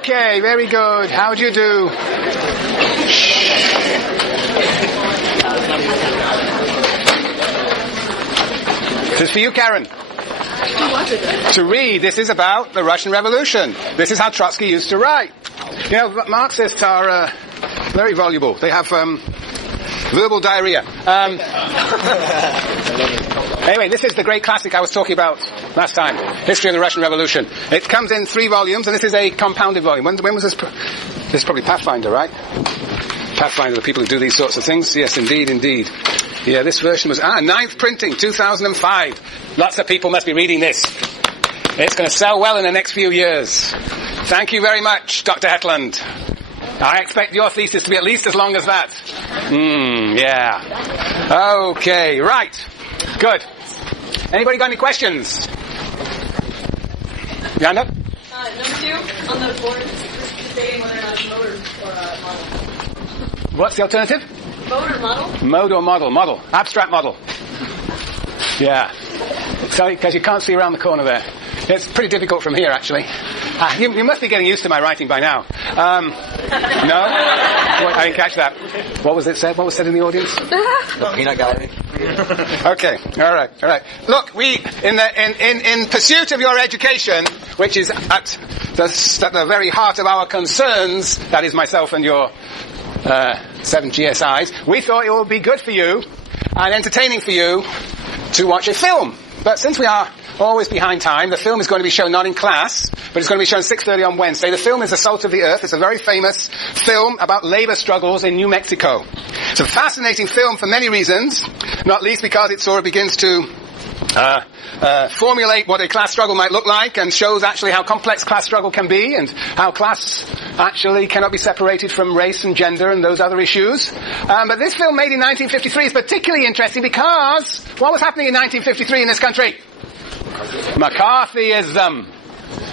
Okay, very good. How do you do? This is for you, Karen. To read. This is about the Russian Revolution. This is how Trotsky used to write. You know, Marxists are very voluble. They have verbal diarrhea. Anyway, this is the great classic I was talking about last time. History of the Russian Revolution. It comes in 3 volumes, and this is a compounded volume. When was this? This is probably Pathfinder, right? Pathfinder, the people who do these sorts of things. Yes, indeed. Yeah, this version was 9th printing, 2005. Lots of people must be reading this. It's going to sell well in the next few years. Thank you very much, Dr. Hetland. I expect your thesis to be at least as long as that. Yeah. Okay, right. Good. Anybody got any questions? Hand up. Number 2, on the board, debating whether or not it's motor or model. What's the alternative? Mode or model? Mode or model. Model. Abstract model. Yeah. Sorry, because you can't see around the corner there. It's pretty difficult from here, actually. You must be getting used to my writing by now. No? Wait, I didn't catch that. What was it said? What was said in the audience? The peanut gallery. Okay. All right. Look, we in pursuit of your education, which is at the very heart of our concerns, that is myself and your 7 GSIs, we thought it would be good for you and entertaining for you to watch a film. But since we are always behind time, the film is going to be shown not in class, but it's going to be shown 6:30 on Wednesday. The film is The Salt of the Earth. It's a very famous film about labor struggles in New Mexico. It's a fascinating film for many reasons, not least because it sort of begins to formulate what a class struggle might look like and shows actually how complex class struggle can be and how class actually cannot be separated from race and gender and those other issues. But this film made in 1953 is particularly interesting because what was happening in 1953 in this country? McCarthyism.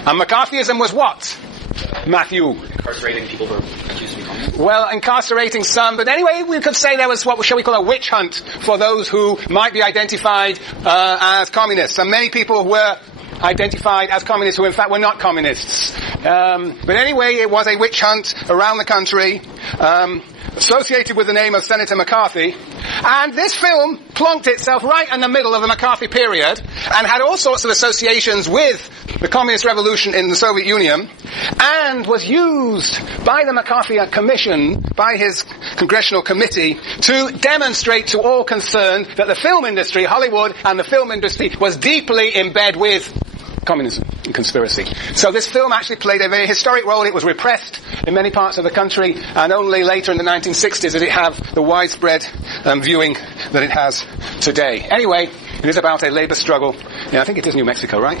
And McCarthyism was what? Matthew? Incarcerating people who are accused of communism. Well, incarcerating some, but anyway, we could say there was what shall we call a witch hunt for those who might be identified as communists. And many people were identified as communists who in fact were not communists. But anyway, it was a witch hunt around the country, associated with the name of Senator McCarthy. And this film plonked itself right in the middle of the McCarthy period and had all sorts of associations with the Communist Revolution in the Soviet Union and was used by the McCarthy Commission, by his congressional committee, to demonstrate to all concerned that the film industry, Hollywood and the film industry, was deeply in bed with communism and conspiracy. So this film actually played a very historic role. It was repressed in many parts of the country, and only later in the 1960s did it have the widespread viewing that it has today. Anyway, it is about a labor struggle. Yeah, I think it is New Mexico, right?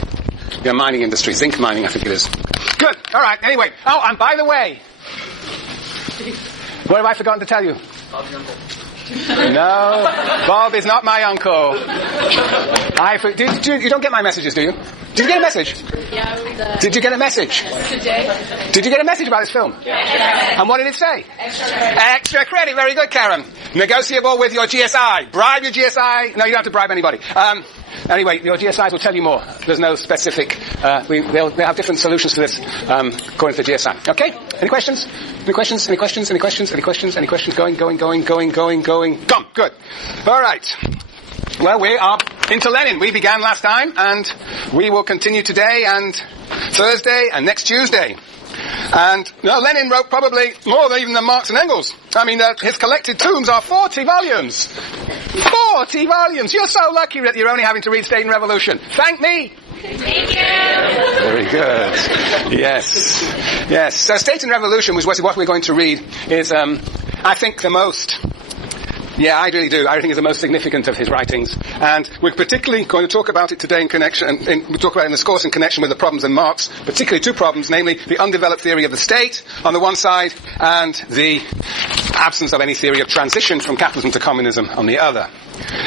Yeah, mining industry, zinc mining, I think it is. Good. All right. Anyway. Oh, and by the way, what have I forgotten to tell you? Bob's your uncle. No, Bob is not my uncle. You don't get my messages, do you? Did you get a message? Yeah, Did you get a message? today. Did you get a message about this film? Yeah. And what did it say? Extra credit. Extra credit. Very good, Karen. Negotiable with your GSI. Bribe your GSI. No, you don't have to bribe anybody. Anyway, your GSIs will tell you more. There's no specific. They'll have different solutions to this according to the GSI. Okay? Any questions? Any questions? Any questions? Any questions? Any questions? Any questions? Going. Gone. Good. All right. Well, we are into Lenin. We began last time, and we will continue today and Thursday and next Tuesday. And Lenin wrote probably more even than Marx and Engels. I mean, his collected tomes are 40 volumes. 40 volumes! You're so lucky that you're only having to read State and Revolution. Thank me! Thank you! Very good. Yes. So State and Revolution, was what we're going to read, is, I think, the most... Yeah, I really do. I think it's the most significant of his writings. And we're particularly going to talk about it today in connection, we'll talk about it in this course in connection with the problems in Marx, particularly 2 problems, namely the undeveloped theory of the state on the one side and the absence of any theory of transition from capitalism to communism on the other.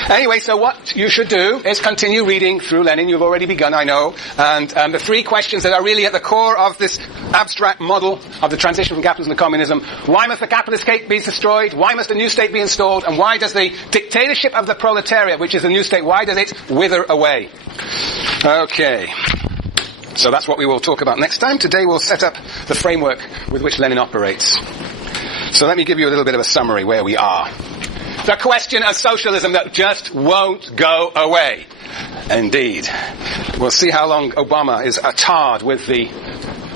Anyway, so what you should do is continue reading through Lenin. You've already begun, I know. And the 3 questions that are really at the core of this abstract model of the transition from capitalism to communism. Why must the capitalist state be destroyed? Why must a new state be installed? And why does the dictatorship of the proletariat, which is the new state, why does it wither away? Okay. So that's what we will talk about next time. Today we'll set up the framework with which Lenin operates. So let me give you a little bit of a summary where we are. The question of socialism that just won't go away. Indeed. We'll see how long Obama is tarred with the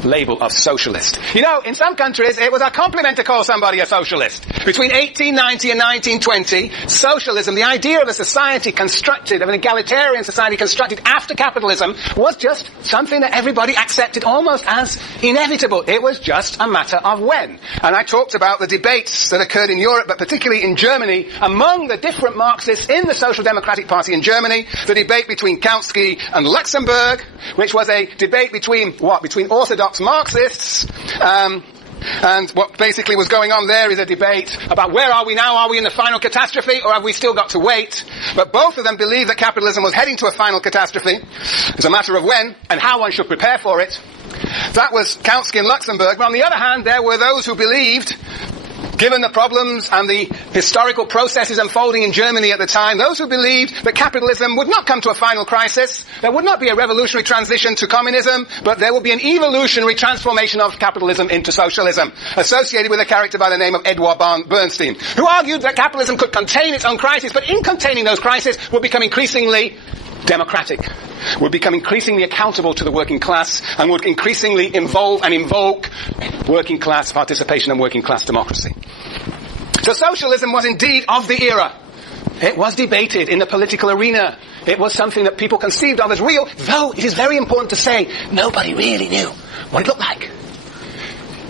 label of socialist. You know, in some countries, it was a compliment to call somebody a socialist. Between 1890 and 1920, socialism, the idea of a society constructed, of an egalitarian society constructed after capitalism, was just something that everybody accepted almost as inevitable. It was just a matter of when. And I talked about the debates that occurred in Europe, but particularly in Germany, among the different Marxists in the Social Democratic Party in Germany, the debate between Kautsky and Luxemburg, which was a debate between orthodox Marxists, and what basically was going on there is a debate about where are we now? Are we in the final catastrophe, or have we still got to wait? But both of them believed that capitalism was heading to a final catastrophe. It's a matter of when and how one should prepare for it. That was Kautsky and Luxemburg. But on the other hand, there were those who believed, given the problems and the historical processes unfolding in Germany at the time, those who believed that capitalism would not come to a final crisis, there would not be a revolutionary transition to communism, but there would be an evolutionary transformation of capitalism into socialism, associated with a character by the name of Edward Bernstein, who argued that capitalism could contain its own crises, but in containing those crises would become increasingly democratic, would become increasingly accountable to the working class, and would increasingly involve and invoke working class participation and working class democracy. So socialism was indeed of the era. It was debated in the political arena. It was something that people conceived of as real, though it is very important to say, nobody really knew what it looked like.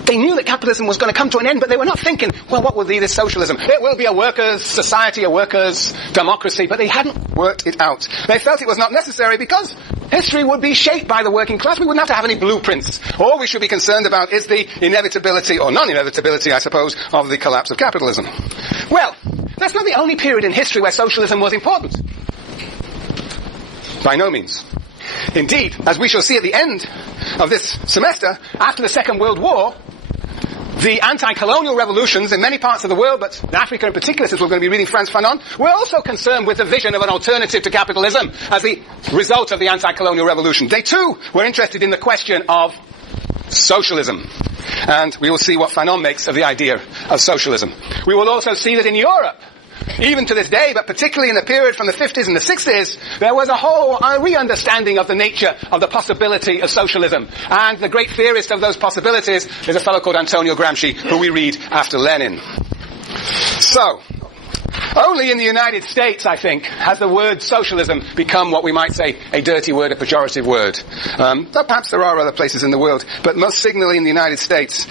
They knew that capitalism was going to come to an end, but they were not thinking, well, what will be this socialism? It will be a workers' society, a workers' democracy, but they hadn't worked it out. They felt it was not necessary because history would be shaped by the working class. We wouldn't have to have any blueprints. All we should be concerned about is the inevitability, or non-inevitability, I suppose, of the collapse of capitalism. Well, that's not the only period in history where socialism was important. By no means. Indeed, as we shall see at the end of this semester, after the Second World War, the anti-colonial revolutions in many parts of the world, but in Africa in particular, since we're going to be reading Frantz Fanon, were also concerned with the vision of an alternative to capitalism as the result of the anti-colonial revolution. They too were interested in the question of socialism. And we will see what Fanon makes of the idea of socialism. We will also see that in Europe, even to this day, but particularly in the period from the 50s and the 60s, there was a whole re-understanding of the nature of the possibility of socialism. And the great theorist of those possibilities is a fellow called Antonio Gramsci, who we read after Lenin. So, only in the United States, I think, has the word socialism become what we might say a dirty word, a pejorative word. Though perhaps there are other places in the world, but most signally in the United States.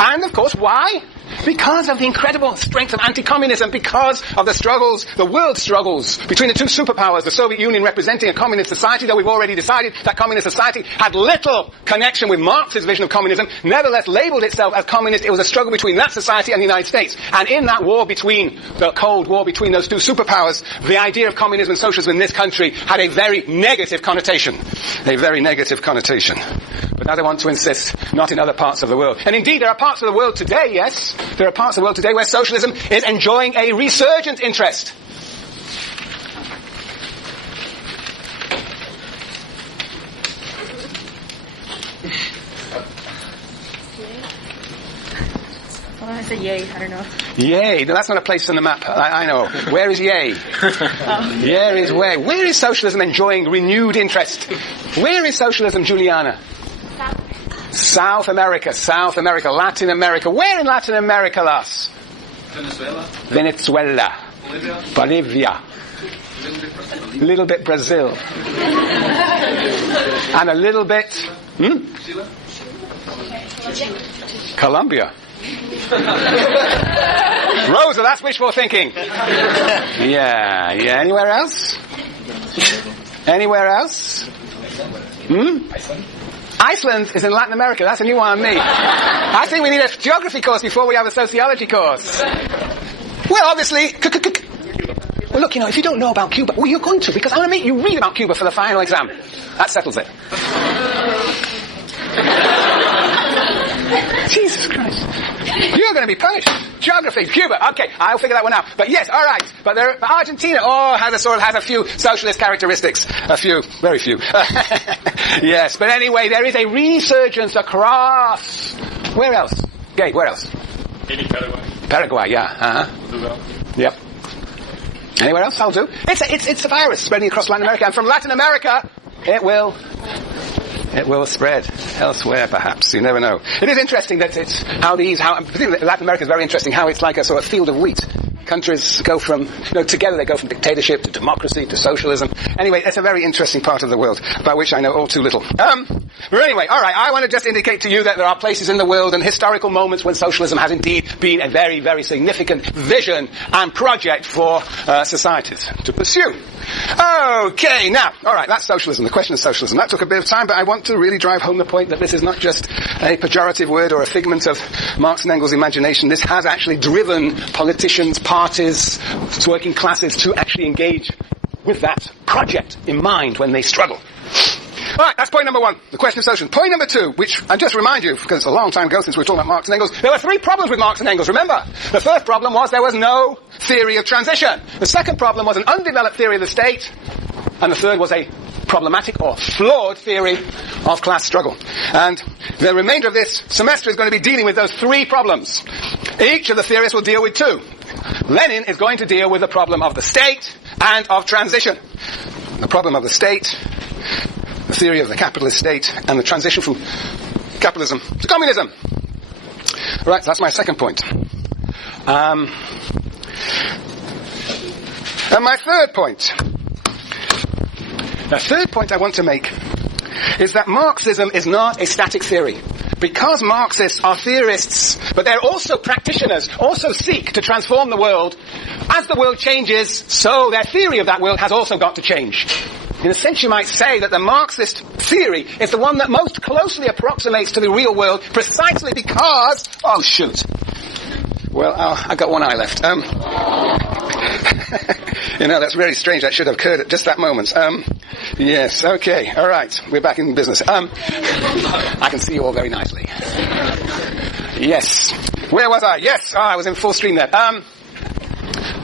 And, of course, why? Because of the incredible strength of anti-communism, because of the struggles, the world struggles between the two superpowers, the Soviet Union representing a communist society, though we've already decided that communist society had little connection with Marx's vision of communism, nevertheless labeled itself as communist. It was a struggle between that society and the United States. And in that war between, the Cold War between those two superpowers, the idea of communism and socialism in this country had a very negative connotation. A very negative connotation. But that I want to insist, not in other parts of the world. And indeed, there are parts of the world today, yes, there are parts of the world today where socialism is enjoying a resurgent interest. Well, I said yay, I don't know. Yay, that's not a place on the map. I know. Where is yay? Here is where. Where is socialism enjoying renewed interest? Where is socialism, Juliana? South America, Latin America. Where in Latin America, Lars? Venezuela. Bolivia. Little bit Brazil. And a little bit... Colombia. Rosa, that's wishful thinking. Yeah. Anywhere else? Anywhere else? Iceland is in Latin America. That's a new one on me. I think we need a geography course before we have a sociology course. Well, obviously... Well, look, if you don't know about Cuba, well, you're going to, because I want to make you read about Cuba for the final exam. That settles it. Jesus Christ. You're going to be punished. Geography, Cuba. Okay, I'll figure that one out. But yes, all right. But Argentina, has a few socialist characteristics. A few, very few. Yes, but anyway, there is a resurgence across... Where else? Gabe, where else? Maybe Paraguay. Paraguay, yeah. Yep. Anywhere else? I'll do. It's a virus spreading across Latin America, and from Latin America, it will spread elsewhere, perhaps. You never know. It is interesting that particularly Latin America is very interesting, how it's like a sort of field of wheat. Countries go from, together they go from dictatorship to democracy to socialism. Anyway, it's a very interesting part of the world, about which I know all too little. But anyway, alright, I want to just indicate to you that there are places in the world and historical moments when socialism has indeed been a very, very significant vision and project for societies to pursue. Okay, now, alright, that's socialism, the question of socialism. That took a bit of time, but I want to really drive home the point that this is not just a pejorative word or a figment of Marx and Engels' imagination. This has actually driven politicians, parties, working classes to actually engage with that project in mind when they struggle. Alright, that's point number one, the question of socialism. Point number two, which I just remind you, because it's a long time ago since we were talking about Marx and Engels, there were three problems with Marx and Engels, remember? The first problem was there was no theory of transition. The second problem was an undeveloped theory of the state. And the third was a problematic or flawed theory of class struggle. And the remainder of this semester is going to be dealing with those three problems. Each of the theorists will deal with two. Lenin is going to deal with the problem of the state and of transition. The problem of the state, the theory of the capitalist state, and the transition from capitalism to communism. Right, that's my second point. And my third point. The third point I want to make is that Marxism is not a static theory. Because Marxists are theorists, but they're also practitioners, also seek to transform the world. As the world changes, so their theory of that world has also got to change. In a sense, you might say that the Marxist theory is the one that most closely approximates to the real world, precisely because... Oh, shoot. Well, I've got one eye left. That's very strange. That should have occurred at just that moment. Yes, okay, all right. We're back in business. I can see you all very nicely. Yes. Where was I? Yes, I was in full stream there.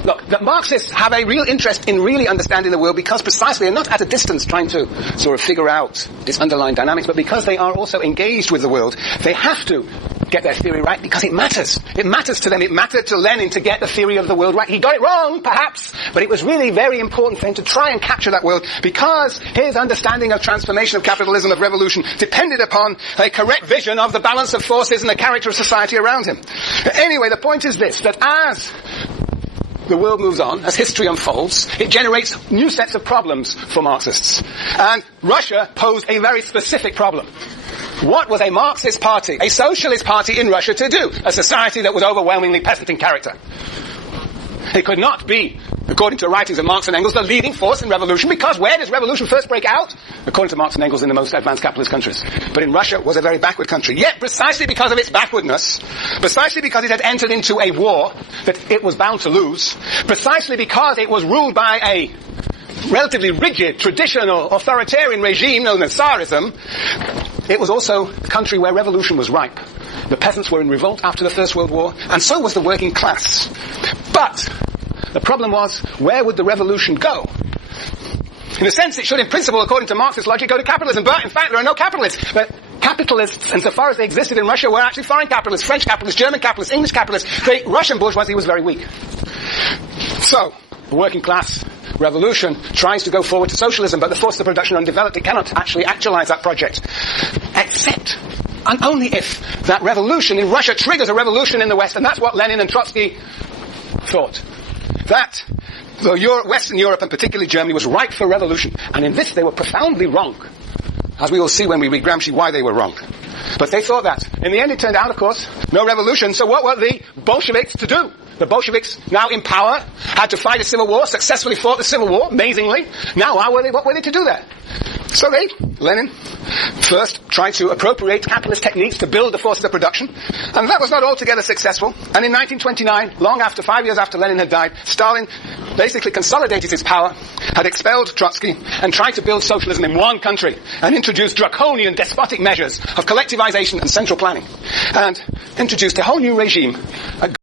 Look, the Marxists have a real interest in really understanding the world because precisely they're not at a distance trying to sort of figure out its underlying dynamics, but because they are also engaged with the world, they have to get their theory right because it matters. It matters to them. It mattered to Lenin to get the theory of the world right. He got it wrong, perhaps, but it was really very important for him to try and capture that world because his understanding of transformation, of capitalism, of revolution depended upon a correct vision of the balance of forces and the character of society around him. Anyway, the point is this, that as the world moves on, as history unfolds, it generates new sets of problems for Marxists. And Russia posed a very specific problem. What was a Marxist party, a socialist party in Russia to do? A society that was overwhelmingly peasant in character. It could not be, according to the writings of Marx and Engels, the leading force in revolution, because where does revolution first break out? According to Marx and Engels, in the most advanced capitalist countries. But in Russia, it was a very backward country. Yet, precisely because of its backwardness, precisely because it had entered into a war that it was bound to lose, precisely because it was ruled by a relatively rigid, traditional, authoritarian regime known as Tsarism, it was also a country where revolution was ripe. The peasants were in revolt after the First World War, and so was the working class. But the problem was, where would the revolution go? In a sense, it should, in principle, according to Marxist logic, go to capitalism. But, in fact, there are no capitalists. But capitalists, insofar as they existed in Russia, were actually foreign capitalists, French capitalists, German capitalists, English capitalists. The Russian bourgeoisie was very weak. So, the working class revolution tries to go forward to socialism, but the forces of production are undeveloped. It cannot actually actualize that project. Except, and only if, that revolution in Russia triggers a revolution in the West. And that's what Lenin and Trotsky thought. That Western Europe, and particularly Germany, was ripe for revolution. And in this they were profoundly wrong. As we will see when we read Gramsci why they were wrong. But they thought that. In the end it turned out, of course, no revolution. So what were the Bolsheviks to do? The Bolsheviks, now in power, had to fight a civil war, successfully fought the civil war, amazingly. Now, what were they to do there? So Lenin, first tried to appropriate capitalist techniques to build the forces of production, and that was not altogether successful. And in 1929, 5 years after Lenin had died, Stalin basically consolidated his power, had expelled Trotsky, and tried to build socialism in one country, and introduced draconian despotic measures of collectivization and central planning, and introduced a whole new regime,